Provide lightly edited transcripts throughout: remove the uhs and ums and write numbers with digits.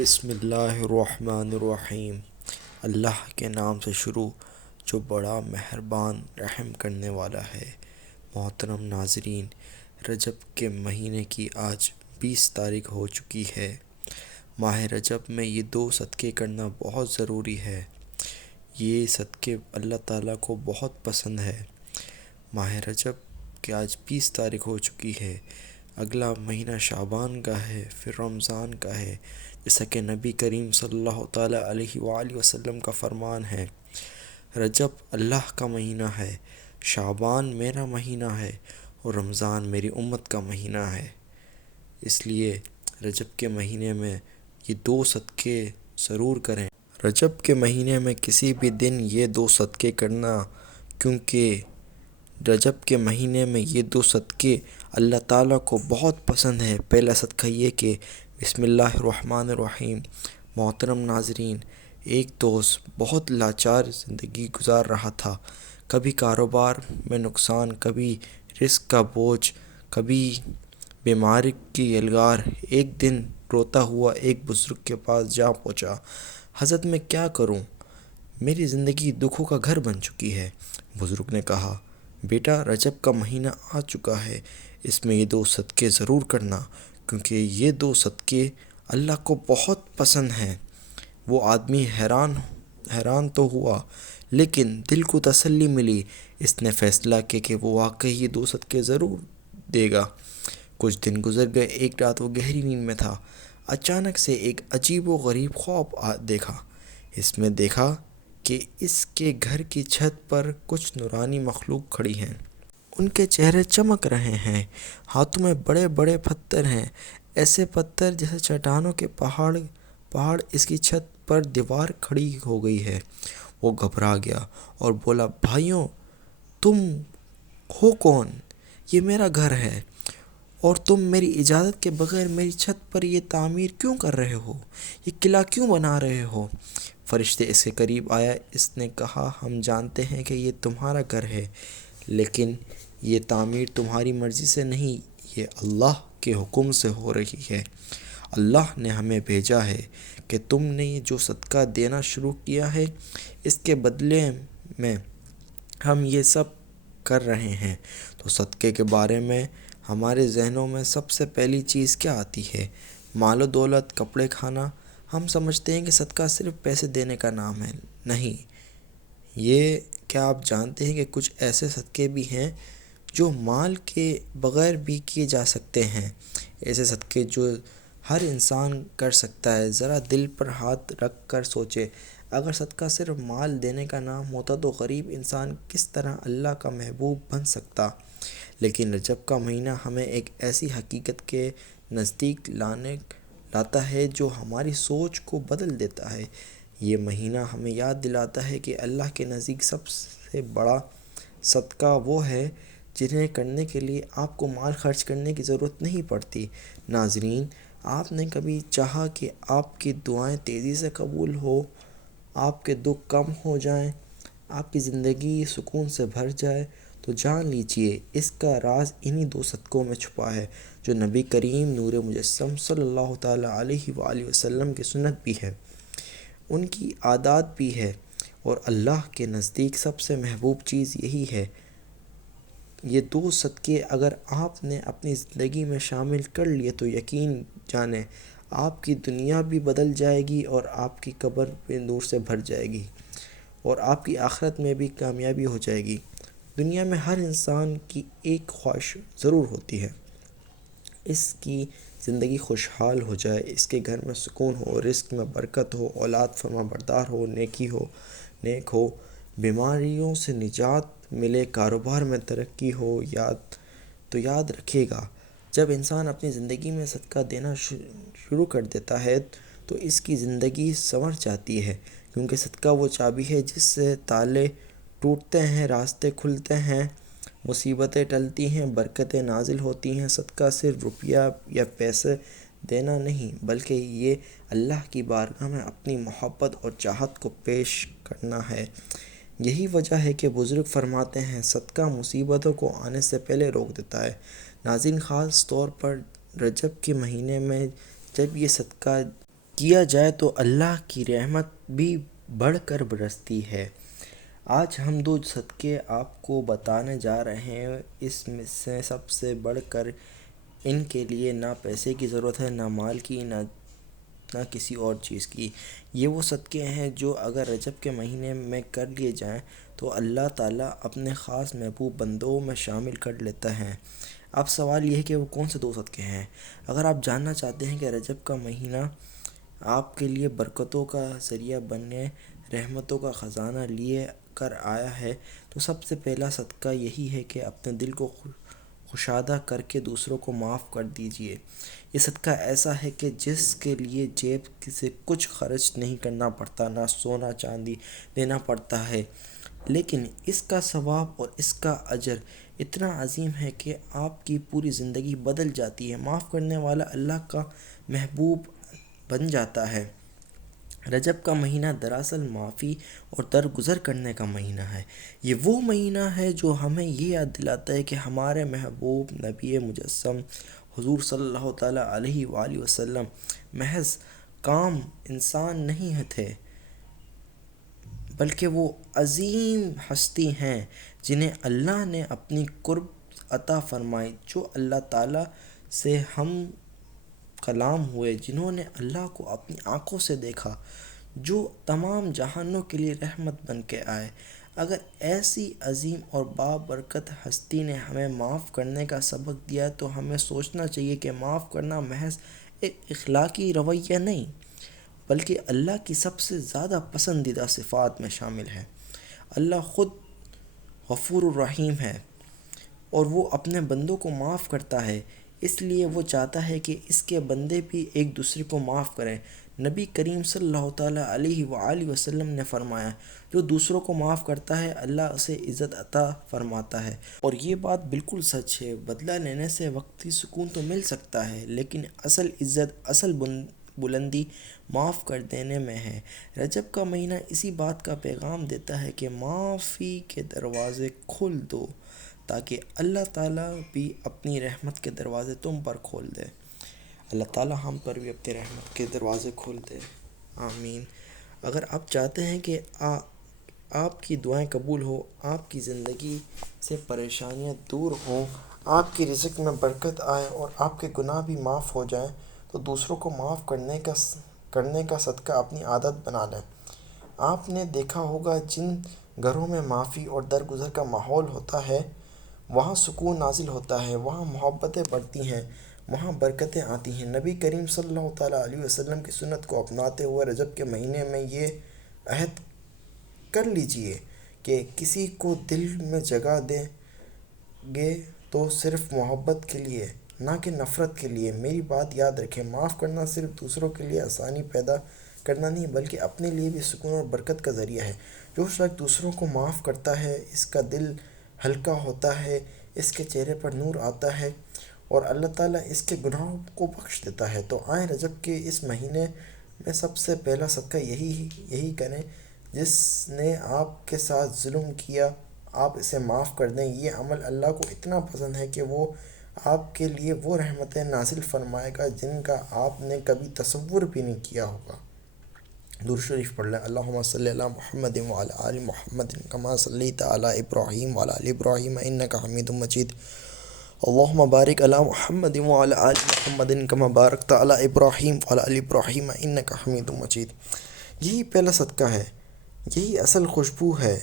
بسم اللہ الرحمن الرحیم۔ اللہ کے نام سے شروع جو بڑا مہربان رحم کرنے والا ہے۔ محترم ناظرین، رجب کے مہینے کی آج 20 تاریخ ہو چکی ہے۔ ماہ رجب میں یہ 2 صدقے کرنا بہت ضروری ہے۔ یہ صدقے اللہ تعالیٰ کو بہت پسند ہے۔ ماہ رجب کی آج 20 تاریخ ہو چکی ہے۔ اگلا مہینہ شعبان کا ہے، پھر رمضان کا ہے، جیسا کہ نبی کریم صلی اللہ تعالیٰ علیہ وآلہ وسلم کا فرمان ہے۔ رجب اللہ کا مہینہ ہے، شعبان میرا مہینہ ہے اور رمضان میری امت کا مہینہ ہے۔ اس لیے رجب کے مہینے میں یہ 2 صدقے ضرور کریں۔ رجب کے مہینے میں کسی بھی دن یہ 2 صدقے کرنا، کیونکہ رجب کے مہینے میں یہ 2 صدقے اللہ تعالیٰ کو بہت پسند ہے۔ پہلا صدقہ یہ کہ بسم اللہ الرحمن الرحیم۔ محترم ناظرین، ایک دوست بہت لاچار زندگی گزار رہا تھا۔ کبھی کاروبار میں نقصان، کبھی رزق کا بوجھ، کبھی بیماری کی یلغار۔ ایک دن روتا ہوا ایک بزرگ کے پاس جا پہنچا۔ حضرت میں کیا کروں؟ میری زندگی دکھوں کا گھر بن چکی ہے۔ بزرگ نے کہا، بیٹا رجب کا مہینہ آ چکا ہے، اس میں یہ 2 صدقے ضرور کرنا، کیونکہ یہ 2 صدقے اللہ کو بہت پسند ہیں۔ وہ آدمی حیران تو ہوا، لیکن دل کو تسلی ملی۔ اس نے فیصلہ کیا کہ وہ واقعی یہ 2 صدقے ضرور دے گا۔ کچھ دن گزر گئے، ایک رات وہ گہری نیند میں تھا۔ اچانک سے ایک عجیب و غریب خواب دیکھا۔ اس میں دیکھا کہ اس کے گھر کی چھت پر کچھ نورانی مخلوق کھڑی ہیں۔ ان کے چہرے چمک رہے ہیں، ہاتھوں میں بڑے بڑے پتھر ہیں، ایسے پتھر جیسے چٹانوں کے پہاڑ۔ اس کی چھت پر دیوار کھڑی ہو گئی ہے۔ وہ گھبرا گیا اور بولا، بھائیوں تم ہو کون؟ یہ میرا گھر ہے اور تم میری اجازت کے بغیر میری چھت پر یہ تعمیر کیوں کر رہے ہو؟ یہ قلعہ کیوں بنا رہے ہو؟ فرشتے اس کے قریب آیا۔ اس نے کہا، ہم جانتے ہیں کہ یہ تمہارا گھر ہے، لیکن یہ تعمیر تمہاری مرضی سے نہیں، یہ اللہ کے حکم سے ہو رہی ہے۔ اللہ نے ہمیں بھیجا ہے کہ تم نے جو صدقہ دینا شروع کیا ہے، اس کے بدلے میں ہم یہ سب کر رہے ہیں۔ تو صدقے کے بارے میں ہمارے ذہنوں میں سب سے پہلی چیز کیا آتی ہے؟ مال و دولت، کپڑے، کھانا۔ ہم سمجھتے ہیں کہ صدقہ صرف پیسے دینے کا نام ہے۔ نہیں، یہ کیا آپ جانتے ہیں کہ کچھ ایسے صدقے بھی ہیں جو مال کے بغیر بھی کیے جا سکتے ہیں؟ ایسے صدقے جو ہر انسان کر سکتا ہے۔ ذرا دل پر ہاتھ رکھ کر سوچیں، اگر صدقہ صرف مال دینے کا نام ہوتا تو غریب انسان کس طرح اللہ کا محبوب بن سکتا؟ لیکن رجب کا مہینہ ہمیں ایک ایسی حقیقت کے نزدیک لاتا ہے جو ہماری سوچ کو بدل دیتا ہے۔ یہ مہینہ ہمیں یاد دلاتا ہے کہ اللہ کے نزدیک سب سے بڑا صدقہ وہ ہے جنہیں کرنے کے لیے آپ کو مال خرچ کرنے کی ضرورت نہیں پڑتی۔ ناظرین، آپ نے کبھی چاہا کہ آپ کی دعائیں تیزی سے قبول ہو، آپ کے دکھ کم ہو جائیں، آپ کی زندگی سکون سے بھر جائے؟ تو جان لیجئے اس کا راز انہی 2 صدقوں میں چھپا ہے، جو نبی کریم نور مجسم صلی اللہ تعالیٰ علیہ وآلہ وسلم کی سنت بھی ہے، ان کی عادات بھی ہے، اور اللہ کے نزدیک سب سے محبوب چیز یہی ہے۔ یہ 2 صدقے اگر آپ نے اپنی زندگی میں شامل کر لیے تو یقین جانیں آپ کی دنیا بھی بدل جائے گی اور آپ کی قبر بھی نور سے بھر جائے گی، اور آپ کی آخرت میں بھی کامیابی ہو جائے گی۔ دنیا میں ہر انسان کی ایک خواہش ضرور ہوتی ہے، اس کی زندگی خوشحال ہو جائے، اس کے گھر میں سکون ہو، رزق میں برکت ہو، اولاد فرما بردار ہو، نیک ہو، بیماریوں سے نجات ملے، کاروبار میں ترقی ہو۔ یاد رکھے گا، جب انسان اپنی زندگی میں صدقہ دینا شروع کر دیتا ہے تو اس کی زندگی سنور جاتی ہے، کیونکہ صدقہ وہ چابی ہے جس سے تالے ٹوٹتے ہیں، راستے کھلتے ہیں، مصیبتیں ٹلتی ہیں، برکتیں نازل ہوتی ہیں۔ صدقہ صرف روپیہ یا پیسے دینا نہیں، بلکہ یہ اللہ کی بارگاہ میں اپنی محبت اور چاہت کو پیش کرنا ہے۔ یہی وجہ ہے کہ بزرگ فرماتے ہیں، صدقہ مصیبتوں کو آنے سے پہلے روک دیتا ہے۔ ناظرین، خاص طور پر رجب کے مہینے میں جب یہ صدقہ کیا جائے تو اللہ کی رحمت بھی بڑھ کر برستی ہے۔ آج ہم دو صدقے آپ کو بتانے جا رہے ہیں، اس میں سے سب سے بڑھ کر ان کے لیے نہ پیسے کی ضرورت ہے، نہ مال کی، نہ کسی اور چیز کی۔ یہ وہ صدقے ہیں جو اگر رجب کے مہینے میں کر لیے جائیں تو اللہ تعالیٰ اپنے خاص محبوب بندوں میں شامل کر لیتا ہے۔ اب سوال یہ ہے کہ وہ کون سے دو صدقے ہیں؟ اگر آپ جاننا چاہتے ہیں کہ رجب کا مہینہ آپ کے لیے برکتوں کا ذریعہ بننے، رحمتوں کا خزانہ لیے کر آیا ہے، تو سب سے پہلا صدقہ یہی ہے کہ اپنے دل کو کشادہ کر کے دوسروں کو معاف کر دیجیے۔ یہ صدقہ ایسا ہے کہ جس کے لیے جیب سے کچھ خرچ نہیں کرنا پڑتا، نہ سونا چاندی دینا پڑتا ہے، لیکن اس کا ثواب اور اس کا اجر اتنا عظیم ہے کہ آپ کی پوری زندگی بدل جاتی ہے۔ معاف کرنے والا اللہ کا محبوب بن جاتا ہے۔ رجب کا مہینہ دراصل معافی اور درگزر کرنے کا مہینہ ہے۔ یہ وہ مہینہ ہے جو ہمیں یہ یاد دلاتا ہے کہ ہمارے محبوب نبی مجسم حضور صلی اللہ تعالیٰ علیہ وآلہ وسلم محض عام انسان نہیں تھے، بلکہ وہ عظیم ہستی ہیں جنہیں اللہ نے اپنی قرب عطا فرمائی، جو اللہ تعالیٰ سے ہم کلام ہوئے، جنہوں نے اللہ کو اپنی آنکھوں سے دیکھا، جو تمام جہانوں کے لیے رحمت بن کے آئے۔ اگر ایسی عظیم اور بابرکت ہستی نے ہمیں معاف کرنے کا سبق دیا تو ہمیں سوچنا چاہیے کہ معاف کرنا محض ایک اخلاقی رویہ نہیں، بلکہ اللہ کی سب سے زیادہ پسندیدہ صفات میں شامل ہے۔ اللہ خود غفور الرحیم ہے اور وہ اپنے بندوں کو معاف کرتا ہے، اس لیے وہ چاہتا ہے کہ اس کے بندے بھی ایک دوسرے کو معاف کریں۔ نبی کریم صلی اللہ تعالیٰ علیہ وآلہ وسلم نے فرمایا، جو دوسروں کو معاف کرتا ہے اللہ اسے عزت عطا فرماتا ہے، اور یہ بات بالکل سچ ہے۔ بدلہ لینے سے وقتی سکون تو مل سکتا ہے، لیکن اصل عزت، اصل بلندی معاف کر دینے میں ہے۔ رجب کا مہینہ اسی بات کا پیغام دیتا ہے کہ معافی کے دروازے کھول دو تاکہ اللہ تعالیٰ بھی اپنی رحمت کے دروازے تم پر کھول دے۔ اللہ تعالیٰ ہم پر بھی اپنی رحمت کے دروازے کھول دے، آمین۔ اگر آپ چاہتے ہیں کہ آپ کی دعائیں قبول ہو، آپ کی زندگی سے پریشانیاں دور ہوں، آپ کی رزق میں برکت آئے اور آپ کے گناہ بھی معاف ہو جائیں، تو دوسروں کو معاف کرنے کا صدقہ اپنی عادت بنا لیں۔ آپ نے دیکھا ہوگا جن گھروں میں معافی اور درگزر کا ماحول ہوتا ہے وہاں سکون نازل ہوتا ہے، وہاں محبتیں بڑھتی ہیں، وہاں برکتیں آتی ہیں۔ نبی کریم صلی اللہ تعالیٰ علیہ وسلم کی سنت کو اپناتے ہوئے رجب کے مہینے میں یہ عہد کر لیجئے کہ کسی کو دل میں جگہ دیں گے تو صرف محبت کے لیے، نہ کہ نفرت کے لیے۔ میری بات یاد رکھیں، معاف کرنا صرف دوسروں کے لیے آسانی پیدا کرنا نہیں، بلکہ اپنے لیے بھی سکون اور برکت کا ذریعہ ہے۔ جو شخص دوسروں کو معاف کرتا ہے اس کا دل ہلکا ہوتا ہے، اس کے چہرے پر نور آتا ہے اور اللہ تعالیٰ اس کے گناہوں کو بخش دیتا ہے۔ تو آئیں رجب کے اس مہینے میں سب سے پہلا صدقہ یہی کریں، جس نے آپ کے ساتھ ظلم کیا آپ اسے معاف کر دیں۔ یہ عمل اللہ کو اتنا پسند ہے کہ وہ آپ کے لیے وہ رحمتیں نازل فرمائے گا جن کا آپ نے کبھی تصور بھی نہیں کیا ہوگا۔ درود شریف پڑھ لیں۔ اللہم صلی علی محمد وعلی آل محمد کما صلیت علی ابراہیم وعلی آل ابراہیم انک حمید مجید۔ اللہم بارک علی محمد وعلی آل محمد کما بارکت علی ابراہیم وعلی آل ابراہیم انک حمید مجید۔ یہی پہلا صدقہ ہے، یہی اصل خوشبو ہے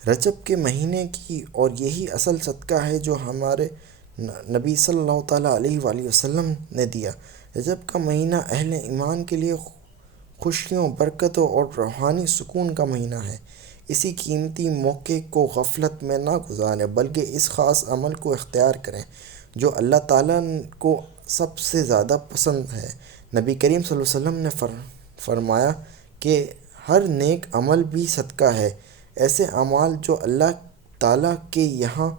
رجب کے مہینے کی، اور یہی اصل صدقہ ہے جو ہمارے نبی صلی اللہ تعالیٰ علیہ وآلہ وسلم نے دیا۔ رجب کا مہینہ اہل ایمان کے لیے خوشیوں، برکتوں اور روحانی سکون کا مہینہ ہے۔ اسی قیمتی موقع کو غفلت میں نہ گزاریں، بلکہ اس خاص عمل کو اختیار کریں جو اللہ تعالیٰ کو سب سے زیادہ پسند ہے۔ نبی کریم صلی اللہ علیہ وسلم نے فرمایا کہ ہر نیک عمل بھی صدقہ ہے۔ ایسے اعمال جو اللہ تعالیٰ کے یہاں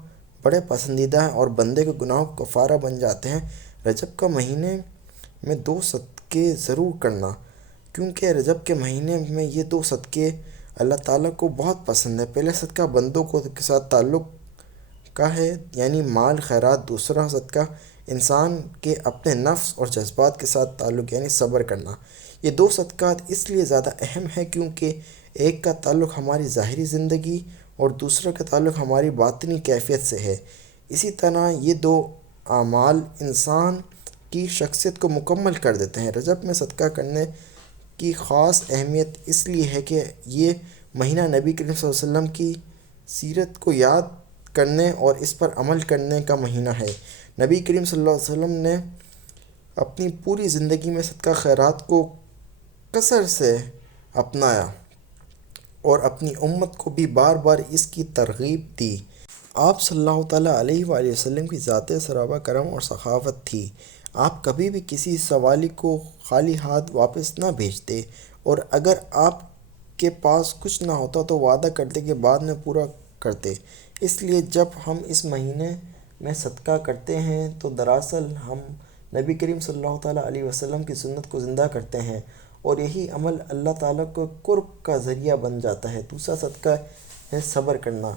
بڑے پسندیدہ ہیں اور بندے کے گناہوں کا کفارہ بن جاتے ہیں۔ رجب کا مہینے میں 2 صدقے ضرور کرنا، کیونکہ رجب کے مہینے میں یہ 2 صدقے اللہ تعالیٰ کو بہت پسند ہے۔ پہلا صدقہ بندوں کے ساتھ تعلق کا ہے، یعنی مال خیرات۔ دوسرا صدقہ انسان کے اپنے نفس اور جذبات کے ساتھ تعلق، یعنی صبر کرنا۔ یہ دو صدقات اس لیے زیادہ اہم ہے کیونکہ ایک کا تعلق ہماری ظاہری زندگی اور دوسرے کا تعلق ہماری باطنی کیفیت سے ہے۔ اسی طرح یہ دو اعمال انسان کی شخصیت کو مکمل کر دیتے ہیں۔ رجب میں صدقہ کرنے کی خاص اہمیت اس لیے ہے کہ یہ مہینہ نبی کریم صلی اللہ علیہ وسلم کی سیرت کو یاد کرنے اور اس پر عمل کرنے کا مہینہ ہے۔ نبی کریم صلی اللہ علیہ وسلم نے اپنی پوری زندگی میں صدقہ خیرات کو کثرت سے اپنایا اور اپنی امت کو بھی بار بار اس کی ترغیب دی۔ آپ صلی اللہ تعالیٰ علیہ وآلہ وسلم کی ذات سرابہ کرم اور سخاوت تھی۔ آپ کبھی بھی کسی سوالی کو خالی ہاتھ واپس نہ بھیجتے، اور اگر آپ کے پاس کچھ نہ ہوتا تو وعدہ کرتے کہ بعد میں پورا کرتے۔ اس لیے جب ہم اس مہینے میں صدقہ کرتے ہیں تو دراصل ہم نبی کریم صلی اللہ تعالیٰ علیہ وسلم کی سنت کو زندہ کرتے ہیں، اور یہی عمل اللہ تعالیٰ کو قرب کا ذریعہ بن جاتا ہے۔ دوسرا صدقہ ہے صبر کرنا۔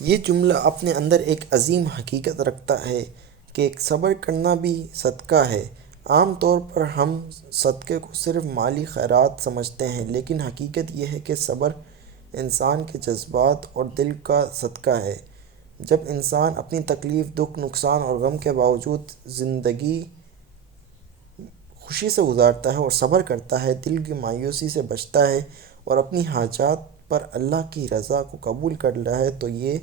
یہ جملہ اپنے اندر ایک عظیم حقیقت رکھتا ہے کہ صبر کرنا بھی صدقہ ہے۔ عام طور پر ہم صدقے کو صرف مالی خیرات سمجھتے ہیں، لیکن حقیقت یہ ہے کہ صبر انسان کے جذبات اور دل کا صدقہ ہے۔ جب انسان اپنی تکلیف، دکھ، نقصان اور غم کے باوجود زندگی خوشی سے گزارتا ہے اور صبر کرتا ہے، دل کی مایوسی سے بچتا ہے اور اپنی حاجات پر اللہ کی رضا کو قبول کرتا ہے تو یہ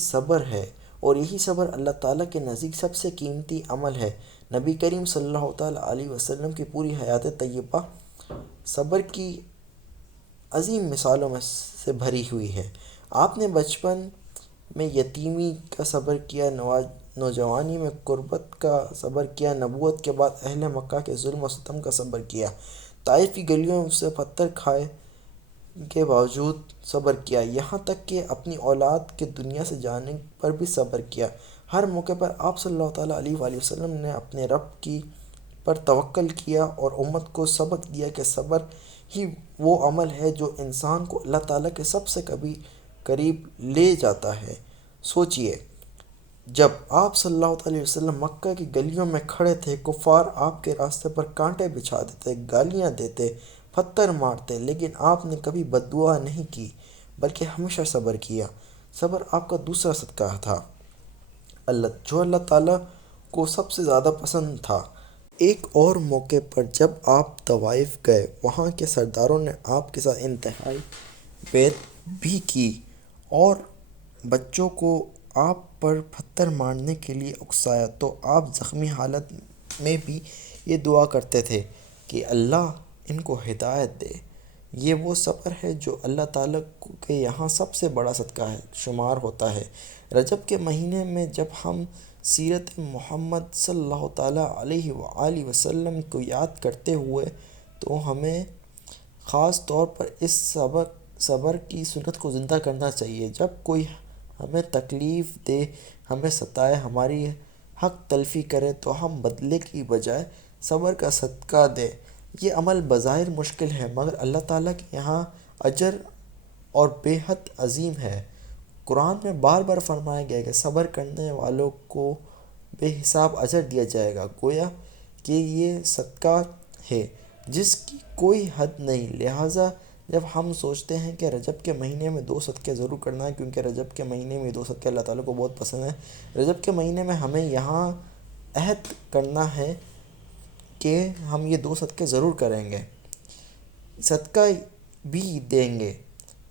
صبر ہے، اور یہی صبر اللہ تعالیٰ کے نزدیک سب سے قیمتی عمل ہے۔ نبی کریم صلی اللہ تعالیٰ علیہ وسلم کی پوری حیات طیبہ صبر کی عظیم مثالوں میں سے بھری ہوئی ہے۔ آپ نے بچپن میں یتیمی کا صبر کیا، نوجوانی میں غربت کا صبر کیا، نبوت کے بعد اہل مکہ کے ظلم و ستم کا صبر کیا، طائف کی گلیوں سے پتھر کھائے کے باوجود صبر کیا، یہاں تک کہ اپنی اولاد کے دنیا سے جانے پر بھی صبر کیا۔ ہر موقع پر آپ صلی اللہ تعالیٰ علیہ وآلہ وسلم نے اپنے رب پر توکل کیا اور امت کو سبق دیا کہ صبر ہی وہ عمل ہے جو انسان کو اللہ تعالیٰ کے سب سے قریب لے جاتا ہے۔ سوچئے، جب آپ صلی اللہ علیہ وسلم مکہ کی گلیوں میں کھڑے تھے، کفار آپ کے راستے پر کانٹے بچھا دیتے، گالیاں دیتے، پتھر مارتے، لیکن آپ نے کبھی بد دعا نہیں کی بلکہ ہمیشہ صبر کیا۔ صبر آپ کا دوسرا صدقہ تھا جو اللہ تعالیٰ کو سب سے زیادہ پسند تھا۔ ایک اور موقع پر جب آپ طوائف گئے، وہاں کے سرداروں نے آپ کے ساتھ انتہائی بیعت بھی کی اور بچوں کو آپ پر پتھر مارنے کے لیے اکسایا، تو آپ زخمی حالت میں بھی یہ دعا کرتے تھے کہ اللہ ان کو ہدایت دے۔ یہ وہ صبر ہے جو اللہ تعالیٰ کے یہاں سب سے بڑا صدقہ شمار ہوتا ہے۔ رجب کے مہینے میں جب ہم سیرت محمد صلی اللہ تعالیٰ علیہ وآلہ وسلم کو یاد کرتے ہوئے تو ہمیں خاص طور پر اس صبر کی سنت کو زندہ کرنا چاہیے۔ جب کوئی ہمیں تکلیف دے، ہمیں ستائے، ہماری حق تلفی کرے تو ہم بدلے کی بجائے صبر کا صدقہ دیں۔ یہ عمل بظاہر مشکل ہے مگر اللہ تعالیٰ کے یہاں اجر اور بے حد عظیم ہے۔ قرآن میں بار بار فرمایا گیا ہے کہ صبر کرنے والوں کو بے حساب اجر دیا جائے گا، گویا کہ یہ صدقہ ہے جس کی کوئی حد نہیں۔ لہٰذا جب ہم سوچتے ہیں کہ رجب کے مہینے میں 2 صدقے ضرور کرنا ہے، کیونکہ رجب کے مہینے میں 2 صدقے اللہ تعالیٰ کو بہت پسند ہیں، رجب کے مہینے میں ہمیں یہاں عہد کرنا ہے کہ ہم یہ 2 صدقے ضرور کریں گے، صدقہ بھی دیں گے۔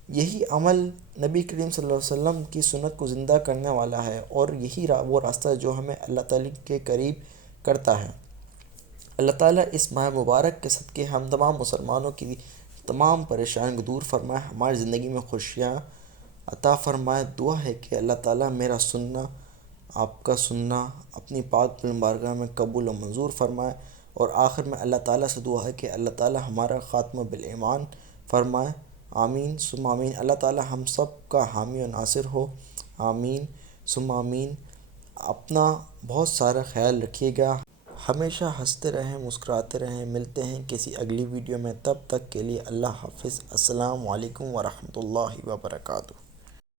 یہی عمل نبی کریم صلی اللہ علیہ وسلم کی سنت کو زندہ کرنے والا ہے، اور یہی وہ راستہ ہے جو ہمیں اللہ تعالیٰ کے قریب کرتا ہے۔ اللہ تعالیٰ اس ماہ مبارک کے صدقے ہم تمام مسلمانوں کی تمام پریشانیوں کو دور فرمائے، ہماری زندگی میں خوشیاں عطا فرمائے۔ دعا ہے کہ اللہ تعالیٰ میرا سننا، آپ کا سننا اپنی پاک بارگاہ میں قبول و منظور فرمائے، اور آخر میں اللہ تعالیٰ سے دعا ہے کہ اللہ تعالیٰ ہمارا خاتمہ بالایمان فرمائے۔ آمین ثم آمین۔ اللہ تعالیٰ ہم سب کا حامی و ناصر ہو۔ آمین ثم آمین۔ اپنا بہت سارا خیال رکھیے گا، ہمیشہ ہنستے رہیں، مسکراتے رہیں۔ ملتے ہیں کسی اگلی ویڈیو میں، تب تک کے لیے اللہ حافظ۔ السلام علیکم ورحمۃ اللہ وبرکاتہ۔